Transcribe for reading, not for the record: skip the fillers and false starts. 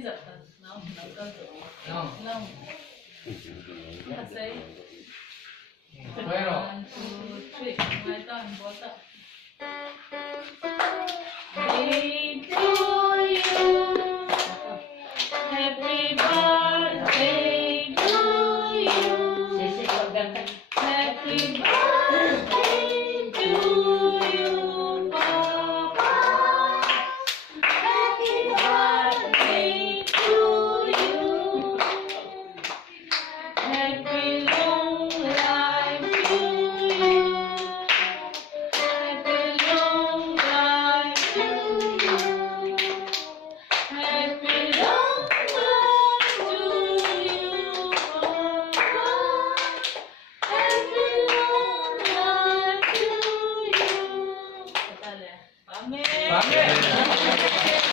जातात नाव लावून कसं Pero, 1, 2, 3 माहिती आहे बोलता Day to